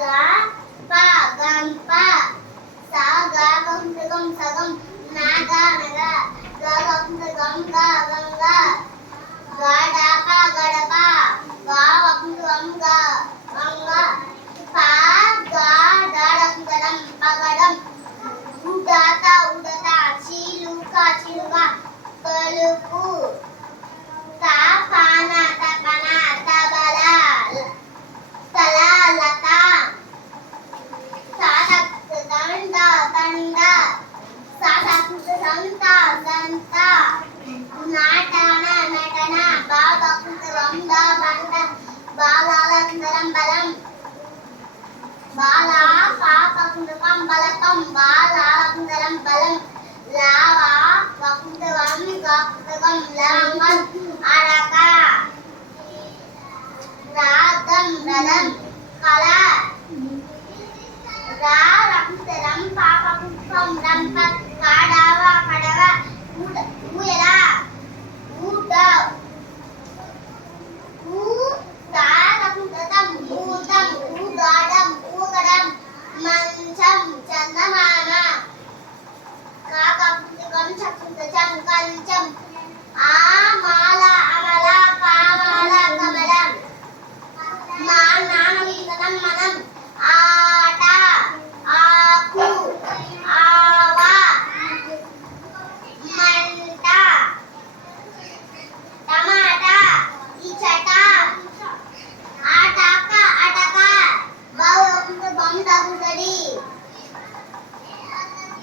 గా ప గం ప సా గా గం సగం సగం నా గా నగా பந்த பந்த பாலால கிளம்பலம் பாலா பாபகுந்தகம் பலகம் பாலா குந்தரம் பலம் லாவா வகுந்தவம் காக்குதகம் லாமல்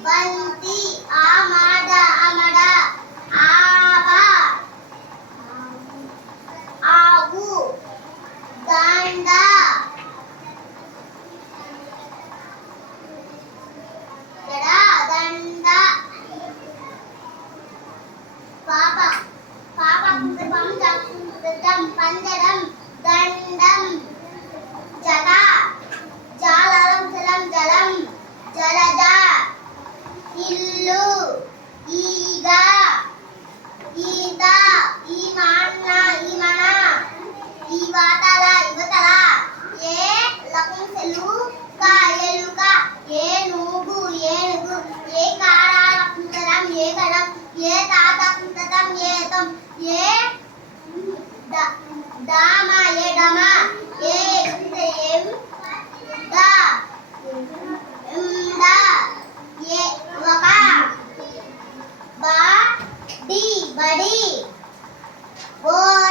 ಬಂತಿ ಆಮಡ ಅಮಡ ಆವ ಆವು ದಂಡ ಎಡ ದಂಡ ಪಾಪ ಪಾಪ ಪಂಜ ಪಂಜ ಪಂಜಡಂ ఈద ఈద ఈ మాన్న ఈ మన ఈ వాతల యువతల ఏ లకం సెలు కా ఏలుక ఏ నూగు ఏనుగు ఏ కాడాల కుందరం ఏ గణం ఏ తాత ఏ डी बड़ी बोल